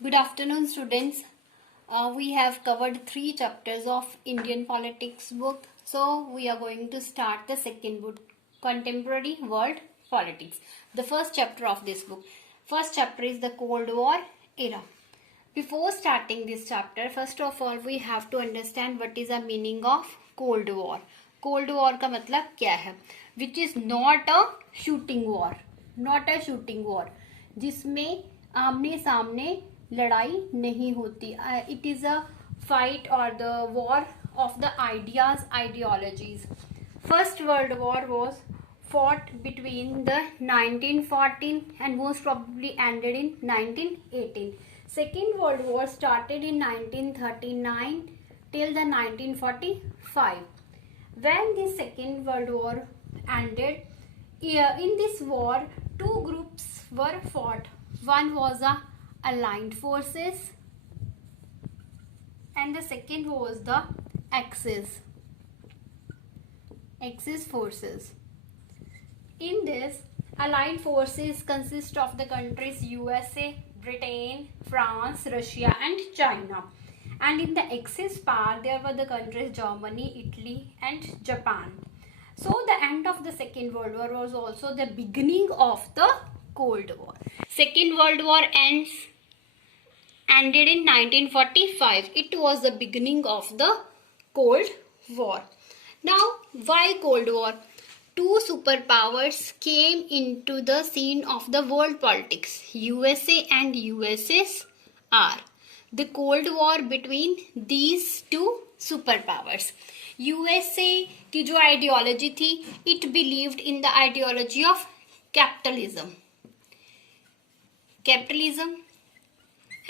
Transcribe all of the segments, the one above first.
Good afternoon, students. We have covered 3 chapters of Indian politics book. So we are going to start the second book, Contemporary World Politics. The first chapter of this book. First chapter is the Cold War era. Before starting this chapter, first of all, we have to understand what is the meaning of Cold War. Cold War का मतलब क्या है? Which is not a shooting war. Not a shooting war. जिसमें आमने सामने लड़ाई नहीं होती. It is a fight or the war of the ideas, ideologies. First World War was fought between the 1914 and most probably ended in 1918. Second World War started in 1939 till the 1945. When the Second World War ended, in this war, two groups were fought. One was the Allied forces and the second was the Axis forces. In this, Allied forces consist of the countries USA, Britain, France, Russia and China. And in the Axis part, there were the countries Germany, Italy and Japan. So the end of the Second World War was also the beginning of the Cold War. Second World War ended in 1945. It was the beginning of the Cold War. Now, why Cold War? Two superpowers came into the scene of the world politics, USA and USSR. The Cold War between these two superpowers. USA की जो ideology थी, it believed in the ideology of capitalism.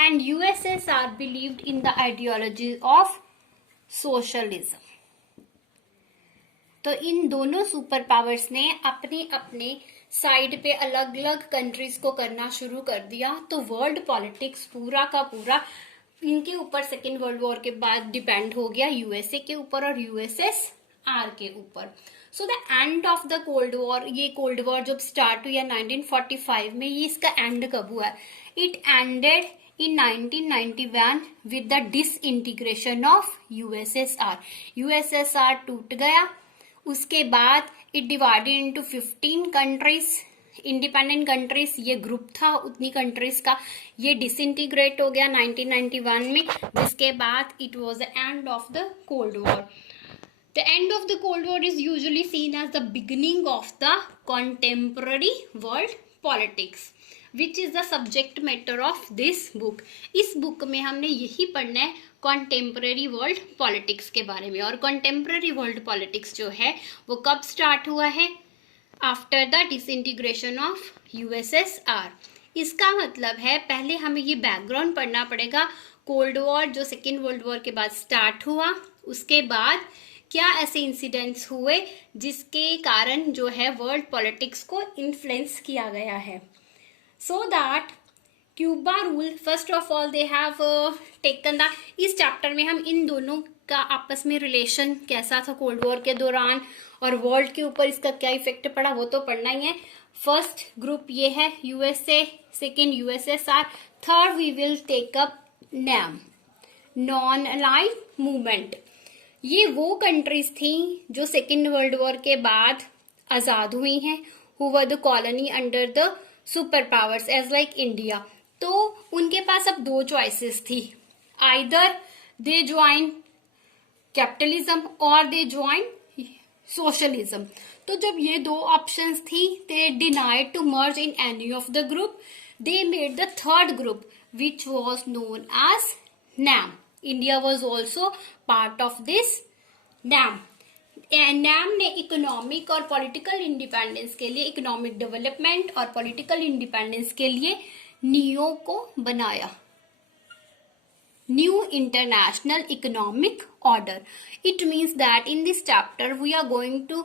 And USSR believed in the ideology of socialism. तो इन दोनों super powers ने अपने अपने side पे अलग अलग कंट्रीज को करना शुरू कर दिया. तो वर्ल्ड पॉलिटिक्स पूरा का पूरा इनके ऊपर सेकेंड वर्ल्ड वॉर के बाद डिपेंड हो गया, यूएसए के ऊपर और यूएसएसआर के ऊपर. So the end of the cold war, ये कोल्ड वॉर जब स्टार्ट हुई 1945 में, ये इसका एंड कब हुआ? It ended in 1991 with the disintegration of USSR. USSR टूट गया. उसके बाद it divided into 15 countries, independent countries. ये ग्रुप था उतनी कंट्रीज का. ये डिसइंटीग्रेट हो गया 1991 में, जिसके बाद it was the end of the cold war. The end of the Cold War is usually seen as the beginning of the contemporary world politics, which is the subject matter of this book. इस book में हमने यही पढ़ना है contemporary world politics के बारे में. और contemporary world politics जो है वो कब स्टार्ट हुआ है? After the disintegration of USSR. इसका मतलब है पहले हमें ये बैकग्राउंड पढ़ना पड़ेगा. कोल्ड वॉर जो सेकेंड वर्ल्ड वॉर के बाद स्टार्ट हुआ, उसके बाद क्या ऐसे इंसिडेंट्स हुए जिसके कारण जो है वर्ल्ड पॉलिटिक्स को इन्फ्लुएंस किया गया है. So that Cuba rule, first of all they have taken the, इस चैप्टर में हम इन दोनों का आपस में रिलेशन कैसा था कोल्ड वॉर के दौरान और वर्ल्ड के ऊपर इसका क्या इफेक्ट पड़ा वो तो पढ़ना ही है. फर्स्ट ग्रुप ये है USA, second USSR, third we will take up NAM, non aligned movement. ये वो कंट्रीज थी जो सेकेंड वर्ल्ड वॉर के बाद आजाद हुई हैं, who were the colony under the super powers as like India. तो उनके पास अब दो चॉइसेस थी, आइदर दे ज्वाइन कैपिटलिज्म और दे ज्वाइन सोशलिज्म. तो जब ये दो ऑप्शंस थी, they denied to merge in any of the group. They made the third group which was known as NAM. India was also part of this NAM. NAM ने economic और political independence के लिए, economic development और political independence के लिए neo को बनाया, New International Economic Order. It means that in this chapter we are going to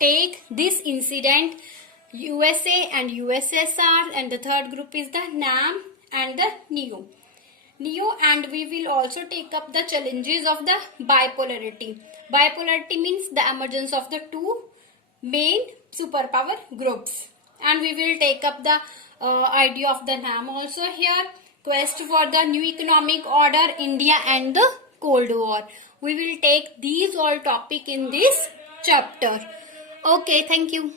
take this incident, USA and USSR, and the third group is the NAM and the NEO. And we will also take up the challenges of the bipolarity. Bipolarity means the emergence of the two main superpower groups. And we will take up the idea of the NAM also here. quest for the new economic order, India and the Cold War. We will take these all topic in this chapter. Okay, thank you.